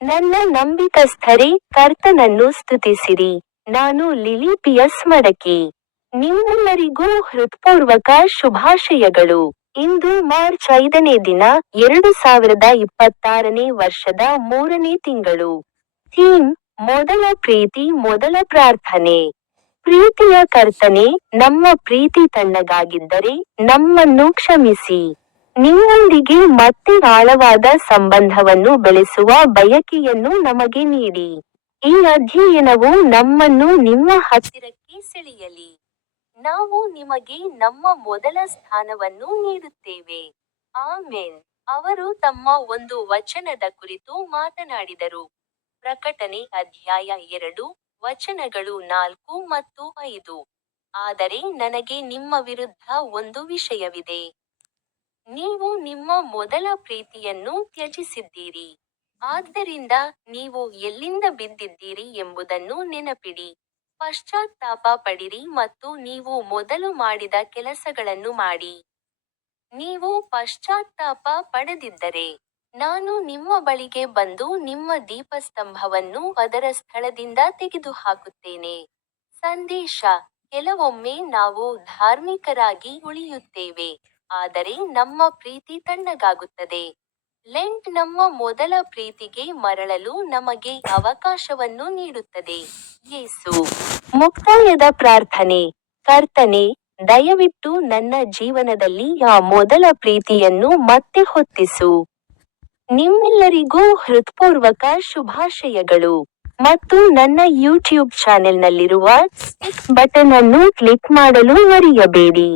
ನನ್ನ ನಂಬಿಕಸ್ಥರೇ, ಕರ್ತನನ್ನು ಸ್ತುತಿಸಿರಿ. ನಾನು ಲಿಲಿಪಿಯಸ್ ಮಡಕಿ. ನಿಮ್ಮೆಲ್ಲರಿಗೂ ಹೃತ್ಪೂರ್ವಕ ಶುಭಾಶಯಗಳು. ಇಂದು ಮಾರ್ಚ್ 5ನೇ ದಿನ, 2026ನೇ ವರ್ಷದ 3ನೇ ತಿಂಗಳು. ಥೀಮ್: ಮೊದಲ ಪ್ರೀತಿ ಮೊದಲ ಪ್ರಾರ್ಥನೆ. ಪ್ರೀತಿಯ ಕರ್ತನೇ, ನಮ್ಮ ಪ್ರೀತಿ ತಣ್ಣಗಾಗಿದ್ದರೆ ನಮ್ಮನ್ನು ಕ್ಷಮಿಸಿ. ನಿಮ್ಮೊಂದಿಗೆ ಮತ್ತೆ ಆಳವಾದ ಸಂಬಂಧವನ್ನು ಬೆಳೆಸುವ ಬಯಕೆಯನ್ನು ನಮಗೆ ನೀಡಿ. ಈ ಅಧ್ಯಯನವು ನಮ್ಮನ್ನು ನಿಮ್ಮ ಹತ್ತಿರಕ್ಕೆ ಸೆಳೆಯಲಿ. ನಾವು ನಿಮಗೆ ನಮ್ಮ ಮೊದಲ ಸ್ಥಾನವನ್ನು ನೀಡುತ್ತೇವೆ. ಆಮೆನ್. ಅವರು ತಮ್ಮ ಒಂದು ವಚನದ ಕುರಿತು ಮಾತನಾಡಿದರು. ಪ್ರಕಟಣೆ ಅಧ್ಯಾಯ 2, ವಚನಗಳು 4 ಮತ್ತು 5. ಆದರೆ ನನಗೆ ನಿಮ್ಮ ವಿರುದ್ಧ ಒಂದು ವಿಷಯವಿದೆ. ನೀವು ನಿಮ್ಮ ಮೊದಲ ಪ್ರೀತಿಯನ್ನು ತ್ಯಜಿಸಿದ್ದೀರಿ. ಆದ್ದರಿಂದ ನೀವು ಎಲ್ಲಿಂದ ಬಿದ್ದಿದ್ದೀರಿ ಎಂಬುದನ್ನು ನೆನಪಿಡಿ. ಪಶ್ಚಾತ್ತಾಪ ಪಡಿರಿ ಮತ್ತು ನೀವು ಮೊದಲು ಮಾಡಿದ ಕೆಲಸಗಳನ್ನು ಮಾಡಿ. ನೀವು ಪಶ್ಚಾತ್ತಾಪ ಪಡದಿದ್ದರೆ, ನಾನು ನಿಮ್ಮ ಬಳಿಗೆ ಬಂದು ನಿಮ್ಮ ದೀಪಸ್ತಂಭವನ್ನು ಅದರ ಸ್ಥಳದಿಂದ ತೆಗೆದುಹಾಕುತ್ತೇನೆ. ಸಂದೇಶ: ಕೆಲವೊಮ್ಮೆ ನಾವು ಧಾರ್ಮಿಕರಾಗಿ ಉಳಿಯುತ್ತೇವೆ, ಆದರೆ ನಮ್ಮ ಪ್ರೀತಿ ತಣ್ಣಗಾಗುತ್ತದೆ. ಲೆಂಟ್ ನಮ್ಮ ಮೊದಲ ಪ್ರೀತಿಗೆ ಮರಳಲು ನಮಗೆ ಅವಕಾಶವನ್ನು ನೀಡುತ್ತದೆ. ಯೇಸು. ಮುಕ್ತಾಯದ ಪ್ರಾರ್ಥನೆ. ಕರ್ತನೇ, ದಯವಿಟ್ಟು ನನ್ನ ಜೀವನದಲ್ಲಿ ಆ ಮೊದಲ ಪ್ರೀತಿಯನ್ನು ಮತ್ತೆ ಹೊತ್ತಿಸು. ನಿಮ್ಮೆಲ್ಲರಿಗೂ ಹೃತ್ಪೂರ್ವಕ ಶುಭಾಶಯಗಳು. ಮತ್ತು ನನ್ನ ಯೂಟ್ಯೂಬ್ ಚಾನೆಲ್ನಲ್ಲಿರುವ ಸ್ಟಿಕ್ ಬಟನ್ ಅನ್ನು ಕ್ಲಿಕ್ ಮಾಡಲು ಮರೆಯಬೇಡಿ.